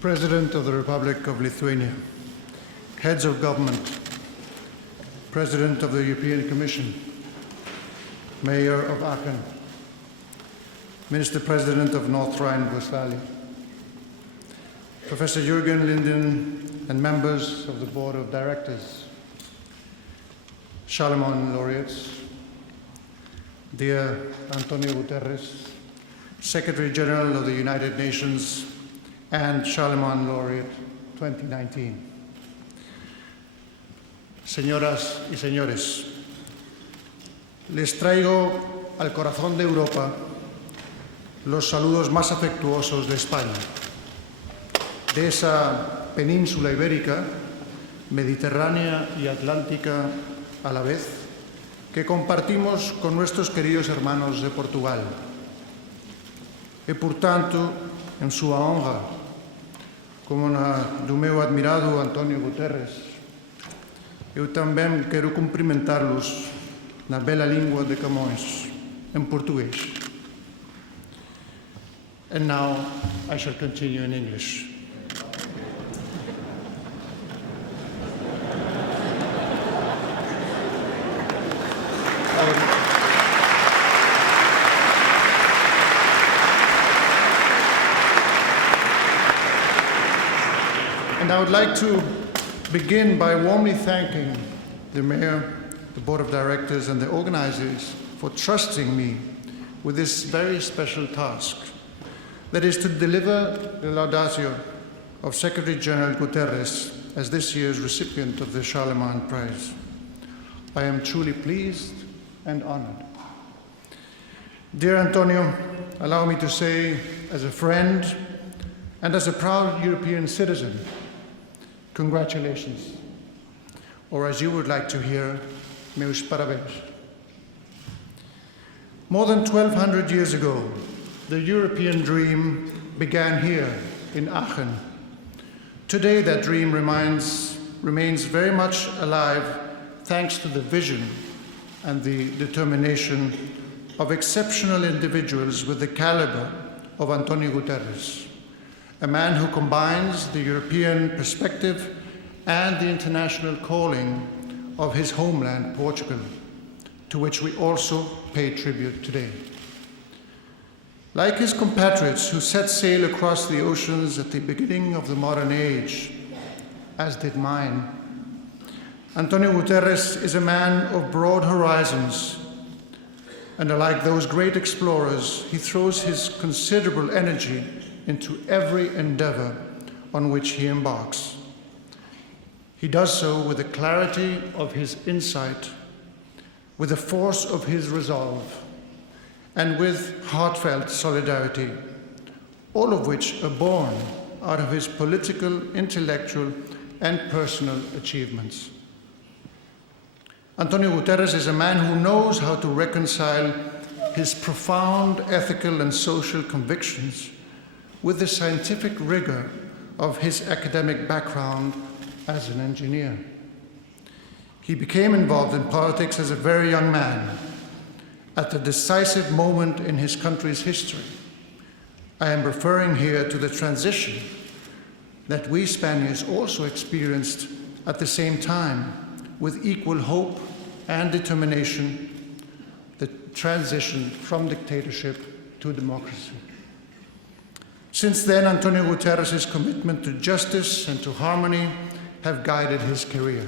President of the Republic of Lithuania, heads of government, President of the European Commission, Mayor of Aachen, Minister President of North Rhine-Westphalia, Professor Jürgen Linden and members of the Board of Directors, Charlemagne laureates, dear António Guterres, Secretary General of the United Nations and Charlemagne laureate 2019. Señoras y señores, les traigo al corazón de Europa los saludos más afectuosos de España, de esa península ibérica, mediterránea y atlántica a la vez, que compartimos con nuestros queridos hermanos de Portugal. E, portanto, em sua honra, como na do meu admirado António Guterres, eu também quero cumprimentá-los na bela língua de Camões, em português. And now I shall continue in English. And I would like to begin by warmly thanking the Mayor, the Board of Directors, and the organizers for trusting me with this very special task, that is to deliver the Laudatio of Secretary General Guterres as this year's recipient of the Charlemagne Prize. I am truly pleased and honored. Dear Antonio, allow me to say, as a friend and as a proud European citizen, congratulations, or as you would like to hear, meus parabéns. More than 1,200 years ago, the European dream began here in Aachen. Today, that dream remains very much alive thanks to the vision and the determination of exceptional individuals with the caliber of António Guterres, a man who combines the European perspective and the international calling of his homeland, Portugal, to which we also pay tribute today. Like his compatriots who set sail across the oceans at the beginning of the modern age, as did mine, António Guterres is a man of broad horizons, and like those great explorers, he throws his considerable energy into every endeavor on which he embarks. He does so with the clarity of his insight, with the force of his resolve, and with heartfelt solidarity, all of which are born out of his political, intellectual, and personal achievements. António Guterres is a man who knows how to reconcile his profound ethical and social convictions with the scientific rigor of his academic background as an engineer. He became involved in politics as a very young man, at a decisive moment in his country's history. I am referring here to the transition that we Spaniards also experienced at the same time, with equal hope and determination, the transition from dictatorship to democracy. Since then, António Guterres' commitment to justice and to harmony have guided his career.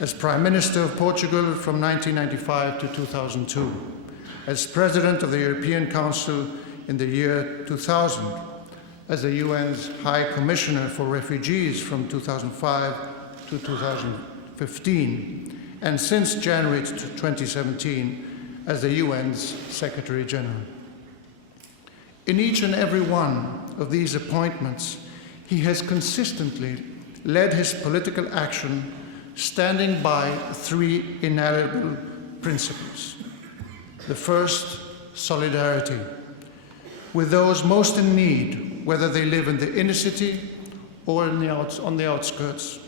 As Prime Minister of Portugal from 1995 to 2002, as President of the European Council in the year 2000, as the UN's High Commissioner for Refugees from 2005 to 2015, and since January 2017, as the UN's Secretary General. In each and every one of these appointments, he has consistently led his political action standing by three inalienable principles. The first, solidarity, with those most in need, whether they live in the inner city or on the outskirts,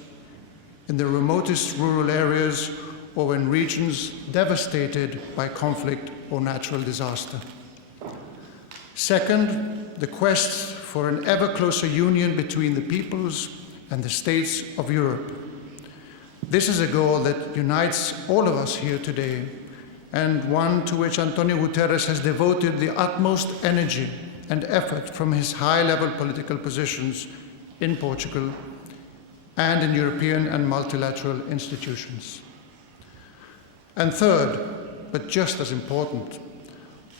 in the remotest rural areas or in regions devastated by conflict or natural disaster. Second, the quest for an ever closer union between the peoples and the states of Europe. This is a goal that unites all of us here today, and one to which António Guterres has devoted the utmost energy and effort from his high-level political positions in Portugal and in European and multilateral institutions. And third, but just as important,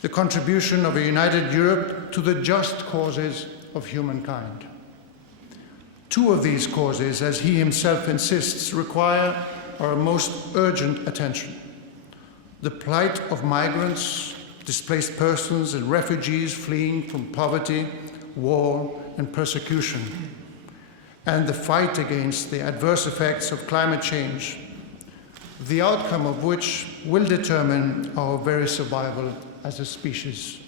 the contribution of a united Europe to the just causes of humankind. Two of these causes, as he himself insists, require our most urgent attention: the plight of migrants, displaced persons, and refugees fleeing from poverty, war, and persecution, and the fight against the adverse effects of climate change, the outcome of which will determine our very survival as a species.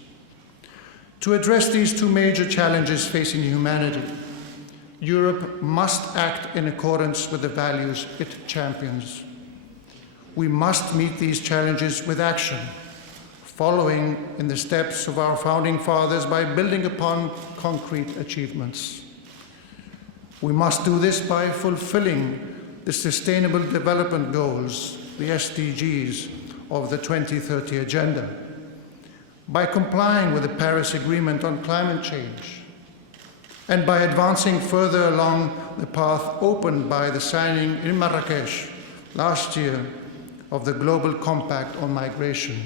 To address these two major challenges facing humanity, Europe must act in accordance with the values it champions. We must meet these challenges with action, following in the steps of our founding fathers by building upon concrete achievements. We must do this by fulfilling the Sustainable Development Goals, the SDGs, of the 2030 Agenda, by complying with the Paris Agreement on climate change, and by advancing further along the path opened by the signing in Marrakesh last year of the Global Compact on Migration,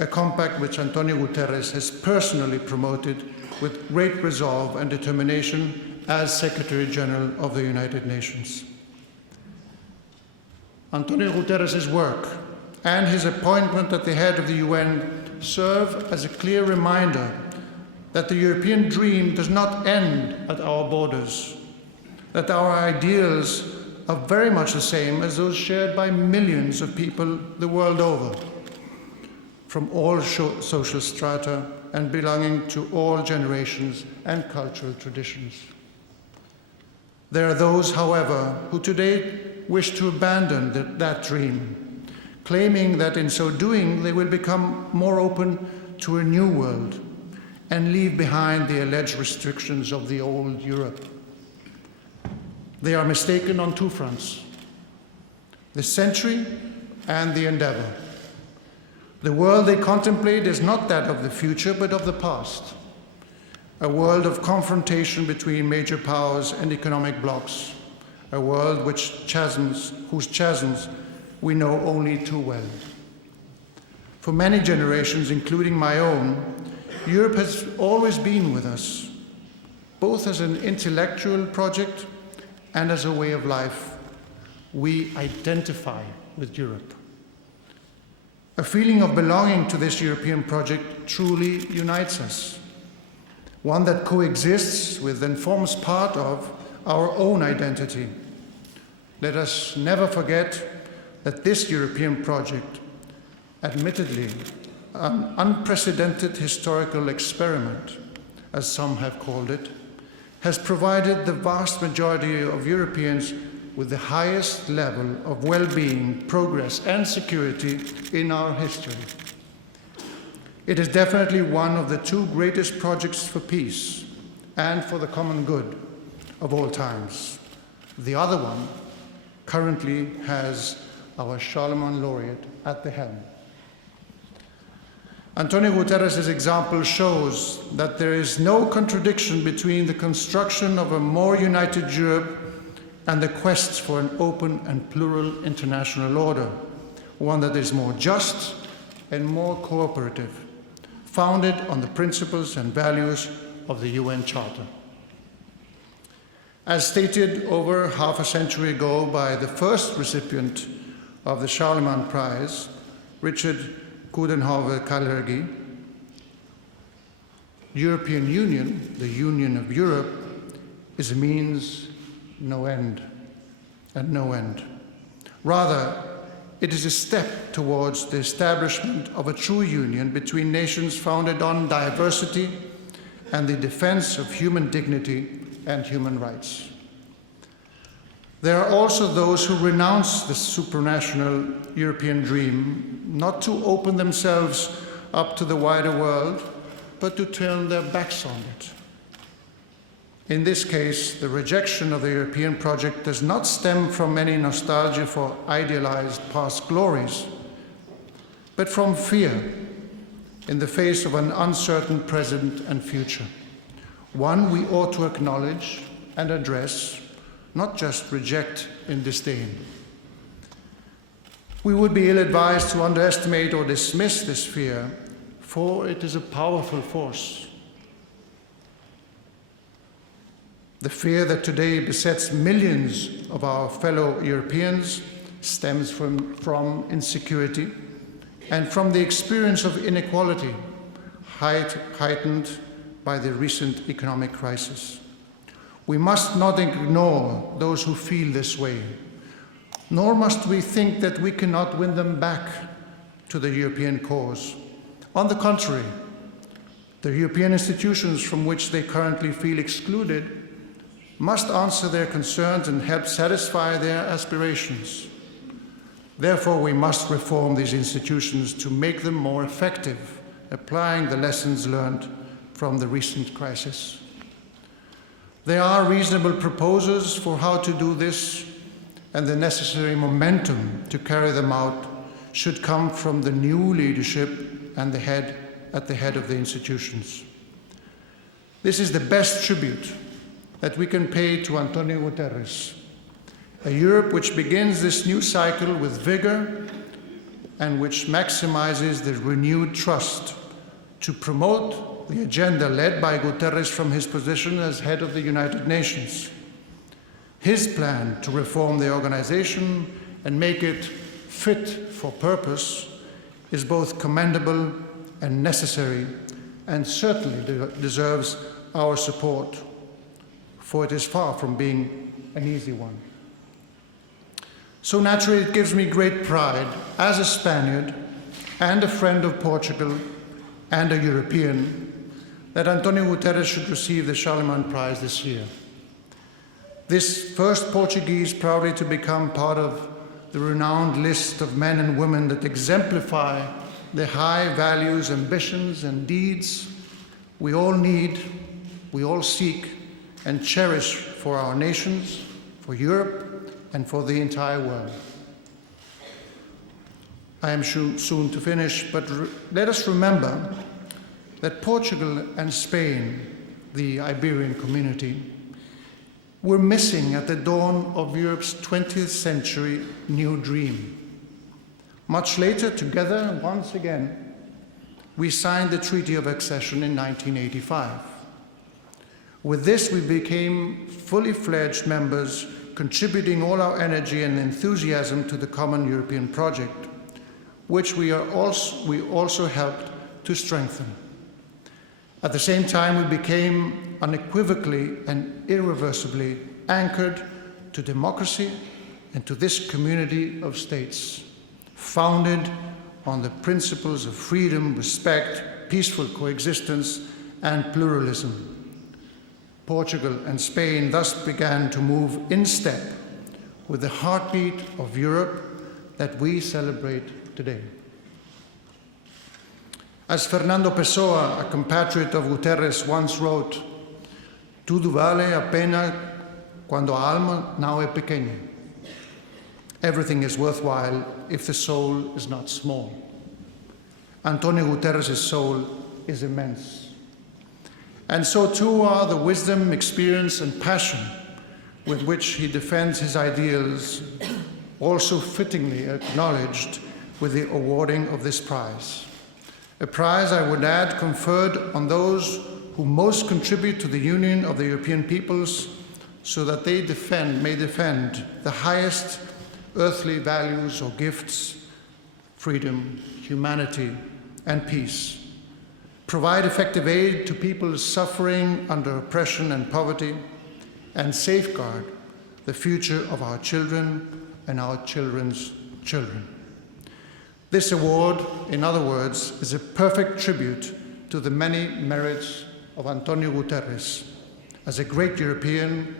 a compact which António Guterres has personally promoted with great resolve and determination as Secretary General of the United Nations. António Guterres' work and his appointment at the head of the UN serve as a clear reminder that the European dream does not end at our borders, that our ideals are very much the same as those shared by millions of people the world over, from all social strata and belonging to all generations and cultural traditions. There are those, however, who today wish to abandon that dream, claiming that in so doing they will become more open to a new world and leave behind the alleged restrictions of the old Europe. They are mistaken on two fronts: the century and the endeavor. The world they contemplate is not that of the future, but of the past, a world of confrontation between major powers and economic blocs, a world whose chasms we know only too well. For many generations, including my own, Europe has always been with us, both as an intellectual project and as a way of life. We identify with Europe. A feeling of belonging to this European project truly unites us, one that coexists with and forms part of our own identity. Let us never forget that this European project, admittedly an unprecedented historical experiment, as some have called it, has provided the vast majority of Europeans with the highest level of well-being, progress, and security in our history. It is definitely one of the two greatest projects for peace and for the common good of all times. The other one currently has our Charlemagne laureate at the helm. António Guterres' example shows that there is no contradiction between the construction of a more united Europe and the quest for an open and plural international order, one that is more just and more cooperative, founded on the principles and values of the UN Charter. As stated over half a century ago by the first recipient of the Charlemagne Prize, Richard Coudenhove-Kalergi, European Union, the Union of Europe, is a means no end, and no end. Rather, it is a step towards the establishment of a true union between nations founded on diversity and the defense of human dignity and human rights. There are also those who renounce the supranational European dream, not to open themselves up to the wider world, but to turn their backs on it. In this case, the rejection of the European project does not stem from any nostalgia for idealized past glories, but from fear in the face of an uncertain present and future, one we ought to acknowledge and address, not just reject in disdain. We would be ill-advised to underestimate or dismiss this fear, for it is a powerful force. The fear that today besets millions of our fellow Europeans stems from insecurity and from the experience of inequality heightened by the recent economic crisis. We must not ignore those who feel this way, nor must we think that we cannot win them back to the European cause. On the contrary, the European institutions from which they currently feel excluded must answer their concerns and help satisfy their aspirations. Therefore, we must reform these institutions to make them more effective, applying the lessons learned from the recent crisis. There are reasonable proposals for how to do this, and the necessary momentum to carry them out should come from the new leadership and at the head of the institutions. This is the best tribute that we can pay to António Guterres, a Europe which begins this new cycle with vigor and which maximizes the renewed trust to promote the agenda led by Guterres from his position as head of the United Nations. His plan to reform the organization and make it fit for purpose is both commendable and necessary, and certainly deserves our support, for it is far from being an easy one. So naturally, it gives me great pride as a Spaniard and a friend of Portugal and a European that António Guterres should receive the Charlemagne Prize this year. This first Portuguese proudly to become part of the renowned list of men and women that exemplify the high values, ambitions, and deeds we all need, we all seek, and cherish for our nations, for Europe, and for the entire world. I am soon to finish, but let us remember that Portugal and Spain, the Iberian community, were missing at the dawn of Europe's 20th century new dream. Much later, together, once again, we signed the Treaty of Accession in 1985. With this, we became fully fledged members, contributing all our energy and enthusiasm to the common European project, which we also helped to strengthen. At the same time, we became unequivocally and irreversibly anchored to democracy and to this community of states, founded on the principles of freedom, respect, peaceful coexistence, and pluralism. Portugal and Spain thus began to move in step with the heartbeat of Europe that we celebrate today. As Fernando Pessoa, a compatriot of Guterres, once wrote, "Tudo vale a pena quando a alma não é pequena." Everything is worthwhile if the soul is not small. António Guterres' soul is immense. And so too are the wisdom, experience, and passion with which he defends his ideals, also fittingly acknowledged with the awarding of this prize. A prize, I would add, conferred on those who most contribute to the union of the European peoples so that they may defend the highest earthly values or gifts, freedom, humanity, and peace, provide effective aid to people suffering under oppression and poverty, and safeguard the future of our children and our children's children. This award, in other words, is a perfect tribute to the many merits of António Guterres as a great European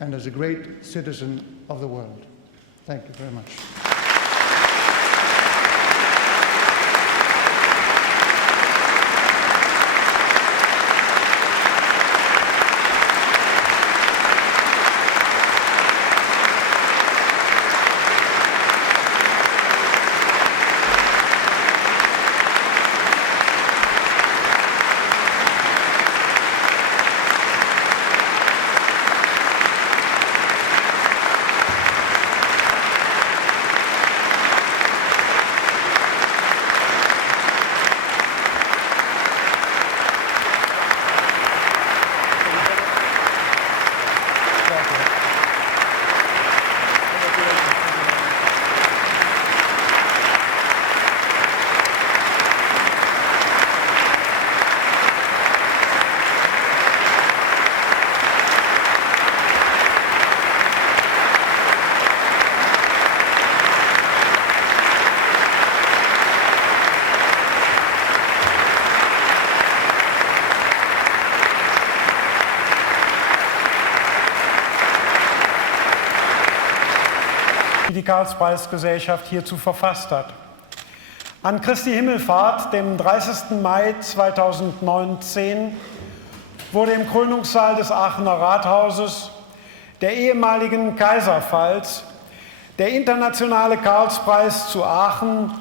and as a great citizen of the world. Thank you very much. die Karlspreisgesellschaft hierzu verfasst hat. An Christi Himmelfahrt, dem 30. Mai 2019, wurde im Krönungssaal des Aachener Rathauses, der ehemaligen Kaiserpfalz, der Internationale Karlspreis zu Aachen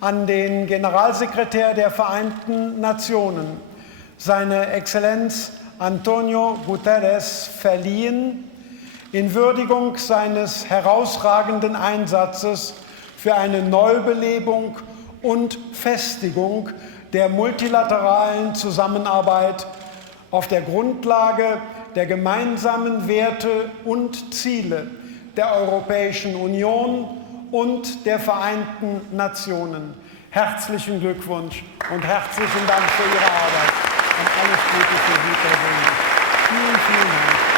an den Generalsekretär der Vereinten Nationen, seine Exzellenz António Guterres, verliehen, in Würdigung seines herausragenden Einsatzes für eine Neubelebung und Festigung der multilateralen Zusammenarbeit auf der Grundlage der gemeinsamen Werte und Ziele der Europäischen Union und der Vereinten Nationen. Herzlichen Glückwunsch und herzlichen Dank für Ihre Arbeit und alles Gute für Sie persönlich. Vielen, vielen Dank.